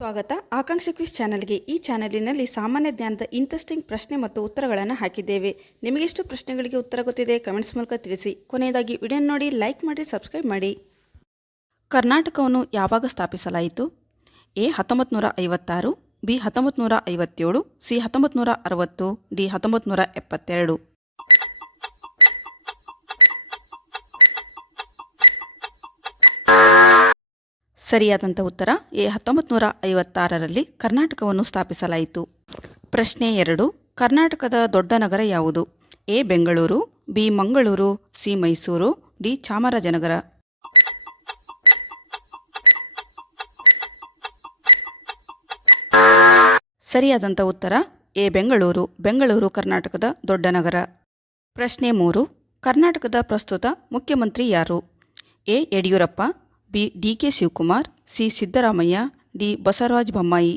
ಸ್ವಾಗತ ಆಕಾಂಕ್ಷಿ ಕ್ವಿಜ್ ಚಾನೆಲ್ಗೆ. ಈ ಚಾನೆಲಿನಲ್ಲಿ ಸಾಮಾನ್ಯ ಜ್ಞಾನದ ಇಂಟ್ರೆಸ್ಟಿಂಗ್ ಪ್ರಶ್ನೆ ಮತ್ತು ಉತ್ತರಗಳನ್ನು ಹಾಕಿದ್ದೇವೆ. ನಿಮಗೆಷ್ಟು ಪ್ರಶ್ನೆಗಳಿಗೆ ಉತ್ತರ ಗೊತ್ತಿದೆ ಕಮೆಂಟ್ಸ್ ಮೂಲಕ ತಿಳಿಸಿ. ಕೊನೆಯದಾಗಿ ವಿಡಿಯೋ ನೋಡಿ, ಲೈಕ್ ಮಾಡಿ, ಸಬ್ಸ್ಕ್ರೈಬ್ ಮಾಡಿ. ಕರ್ನಾಟಕವನ್ನು ಯಾವಾಗ ಸ್ಥಾಪಿಸಲಾಯಿತು? A 1956, B 1957, C 1960, D 1972. ಸರಿಯಾದಂಥ ಉತ್ತರ ಎ 1956ರಲ್ಲಿ ಕರ್ನಾಟಕವನ್ನು ಸ್ಥಾಪಿಸಲಾಯಿತು. ಪ್ರಶ್ನೆ 2. ಕರ್ನಾಟಕದ ದೊಡ್ಡ ನಗರ ಯಾವುದು? A Bengaluru, B Mangaluru, C Mysuru, D Chamarajanagar. ಸರಿಯಾದಂಥ ಉತ್ತರ ಎ ಬೆಂಗಳೂರು. ಬೆಂಗಳೂರು ಕರ್ನಾಟಕದ ದೊಡ್ಡ ನಗರ. ಪ್ರಶ್ನೆ 3. ಕರ್ನಾಟಕದ ಪ್ರಸ್ತುತ ಮುಖ್ಯಮಂತ್ರಿ ಯಾರು? A Yediyurappa, B D K. Shivakumar, C Siddaramaiah, D Basavaraj Bommai.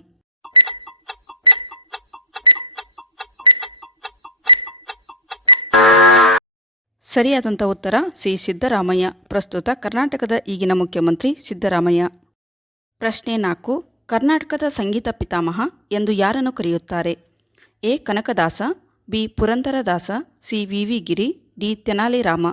ಸರಿಯಾದಂಥ ಉತ್ತರ ಸಿ ಸಿದ್ದರಾಮಯ್ಯ. ಪ್ರಸ್ತುತ ಕರ್ನಾಟಕದ ಈಗಿನ ಮುಖ್ಯಮಂತ್ರಿ ಸಿದ್ದರಾಮಯ್ಯ. ಪ್ರಶ್ನೆ 4. ಕರ್ನಾಟಕದ ಸಂಗೀತ ಪಿತಾಮಹ ಎಂದು ಯಾರನ್ನು ಕರೆಯುತ್ತಾರೆ? A Kanakadasa, B Purandaradasa, C V Giri, D Tenali Rama.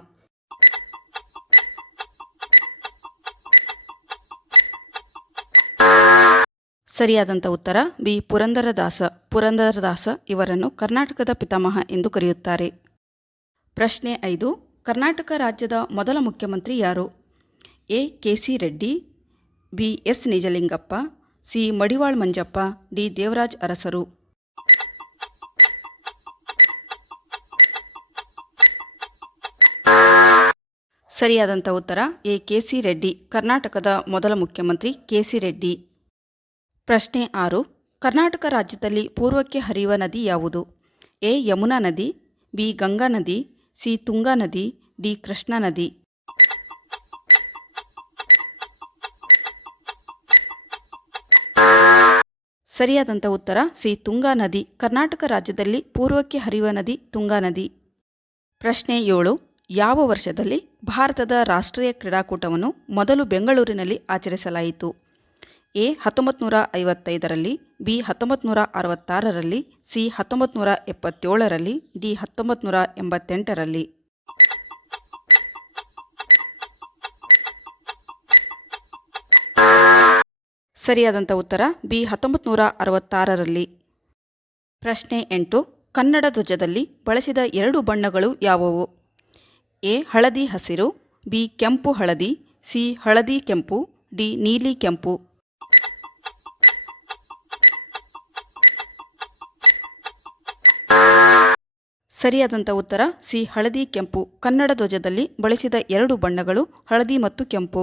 ಸರಿಯಾದಂಥ ಉತ್ತರ ಬಿ ಪುರಂದರದಾಸ. ಪುರಂದರದಾಸ ಇವರನ್ನು ಕರ್ನಾಟಕದ ಪಿತಾಮಹ ಎಂದು ಕರೆಯುತ್ತಾರೆ. ಪ್ರಶ್ನೆ 5. ಕರ್ನಾಟಕ ರಾಜ್ಯದ ಮೊದಲ ಮುಖ್ಯಮಂತ್ರಿ ಯಾರು? A K C. Reddy, B S Nijalingappa, C Madivala Manjappa, D Devaraja ಅರಸರು. ಸರಿಯಾದಂಥ ಉತ್ತರ ಎ ಕೆ.ಸಿ. ರೆಡ್ಡಿ. ಕರ್ನಾಟಕದ ಮೊದಲ ಮುಖ್ಯಮಂತ್ರಿ ಕೆ.ಸಿ. ರೆಡ್ಡಿ. ಪ್ರಶ್ನೆ 6. ಕರ್ನಾಟಕ ರಾಜ್ಯದಲ್ಲಿ ಪೂರ್ವಕ್ಕೆ ಹರಿಯುವ ನದಿ ಯಾವುದು? ಎ ಯಮುನಾ ನದಿ, ಬಿ ಗಂಗಾ ನದಿ, ಸಿ ತುಂಗಾ ನದಿ, ಡಿ ಕೃಷ್ಣಾ ನದಿ. ಸರಿಯಾದಂಥ ಉತ್ತರ ಸಿ ತುಂಗಾ ನದಿ. ಕರ್ನಾಟಕ ರಾಜ್ಯದಲ್ಲಿ ಪೂರ್ವಕ್ಕೆ ಹರಿಯುವ ನದಿ ತುಂಗಾ ನದಿ. ಪ್ರಶ್ನೆ 7. ಯಾವ ವರ್ಷದಲ್ಲಿ ಭಾರತದ ರಾಷ್ಟ್ರೀಯ ಕ್ರೀಡಾಕೂಟವನ್ನು ಮೊದಲು ಬೆಂಗಳೂರಿನಲ್ಲಿ ಆಚರಿಸಲಾಯಿತು? ಎ 1955ರಲ್ಲಿ, ಬಿ 1966ರಲ್ಲಿ, ಸಿ 1977ರಲ್ಲಿ, ಡಿ 1988ರಲ್ಲಿ. ಸರಿಯಾದಂಥ ಉತ್ತರ ಬಿ 1966ರಲ್ಲಿ. ಪ್ರಶ್ನೆ 8. ಕನ್ನಡ ಧ್ವಜದಲ್ಲಿ ಬಳಸಿದ 2 ಬಣ್ಣಗಳು ಯಾವುವು? ಎ ಹಳದಿ ಹಸಿರು, ಬಿ ಕೆಂಪು ಹಳದಿ, ಸಿ ಹಳದಿ ಕೆಂಪು, ಡಿ ನೀಲಿ ಕೆಂಪು. ಸರಿಯಾದಂಥ ಉತ್ತರ ಸಿ ಹಳದಿ ಕೆಂಪು. ಕನ್ನಡ ಧ್ವಜದಲ್ಲಿ ಬಳಸಿದ 2 ಬಣ್ಣಗಳು ಹಳದಿ ಮತ್ತು ಕೆಂಪು.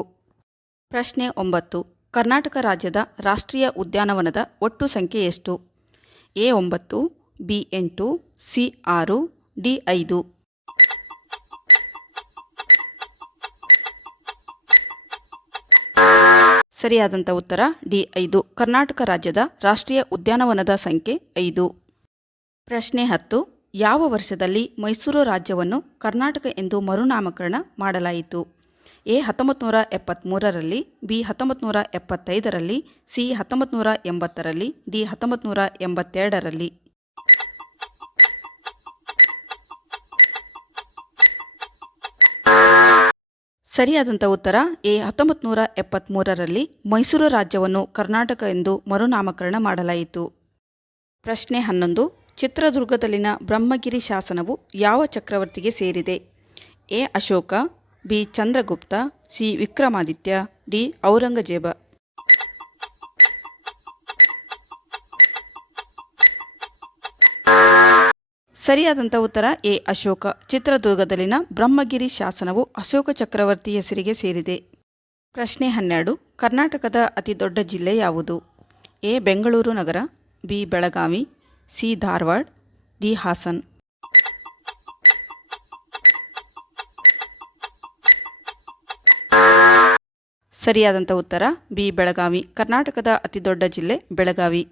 ಪ್ರಶ್ನೆ 9. ಕರ್ನಾಟಕ ರಾಜ್ಯದ ರಾಷ್ಟ್ರೀಯ ಉದ್ಯಾನವನದ ಒಟ್ಟು ಸಂಖ್ಯೆ ಎಷ್ಟು? A 9, B 8, C 6, D 5. ಸರಿಯಾದಂಥ ಉತ್ತರ ಡಿ 5. ಕರ್ನಾಟಕ ರಾಜ್ಯದ ರಾಷ್ಟ್ರೀಯ ಉದ್ಯಾನವನದ ಸಂಖ್ಯೆ 5. ಪ್ರಶ್ನೆ 10. ಯಾವ ವರ್ಷದಲ್ಲಿ ಮೈಸೂರು ರಾಜ್ಯವನ್ನು ಕರ್ನಾಟಕ ಎಂದು ಮರುನಾಮಕರಣ ಮಾಡಲಾಯಿತು? ಎ 1973ರಲ್ಲಿ, ಬಿ 1975ರಲ್ಲಿ, ಸಿ 1980ರಲ್ಲಿ, ಡಿ 1982ರಲ್ಲಿ. ಸರಿಯಾದಂಥ ಉತ್ತರ ಎ 1973ರಲ್ಲಿ ಮೈಸೂರು ರಾಜ್ಯವನ್ನು ಕರ್ನಾಟಕ ಎಂದು ಮರುನಾಮಕರಣ ಮಾಡಲಾಯಿತು. ಪ್ರಶ್ನೆ 11. ಚಿತ್ರದುರ್ಗದಲ್ಲಿನ ಬ್ರಹ್ಮಗಿರಿ ಶಾಸನವು ಯಾವ ಚಕ್ರವರ್ತಿಗೆ ಸೇರಿದೆ? A Ashoka, B Chandragupta, C Vikramaditya, D Aurangzeb. ಸರಿಯಾದಂಥ ಉತ್ತರ ಎ ಅಶೋಕ. ಚಿತ್ರದುರ್ಗದಲ್ಲಿನ ಬ್ರಹ್ಮಗಿರಿ ಶಾಸನವು ಅಶೋಕ ಚಕ್ರವರ್ತಿ ಹೆಸರಿಗೆ ಸೇರಿದೆ. ಪ್ರಶ್ನೆ 12. ಕರ್ನಾಟಕದ ಅತಿ ದೊಡ್ಡ ಜಿಲ್ಲೆ ಯಾವುದು? ಎ ಬೆಂಗಳೂರು ನಗರ, B Belagavi, C Dharwad, D Hassan. ಸರಿಯಾದಂಥ ಉತ್ತರ ಬಿ ಬೆಳಗಾವಿ. ಕರ್ನಾಟಕದ ಅತಿ ದೊಡ್ಡ ಜಿಲ್ಲೆ ಬೆಳಗಾವಿ.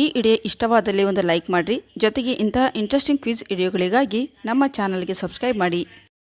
ಈ ವಿಡಿಯೋ ಇಷ್ಟವಾದಲ್ಲಿ ಒಂದು ಲೈಕ್ ಮಾಡಿರಿ. ಜೊತೆಗೆ ಇಂತಹ ಇಂಟ್ರೆಸ್ಟಿಂಗ್ ಕ್ವಿಜ್ ವಿಡಿಯೋಗಳಿಗಾಗಿ ನಮ್ಮ ಚಾನಲ್ಗೆ ಸಬ್ಸ್ಕ್ರೈಬ್ ಮಾಡಿ.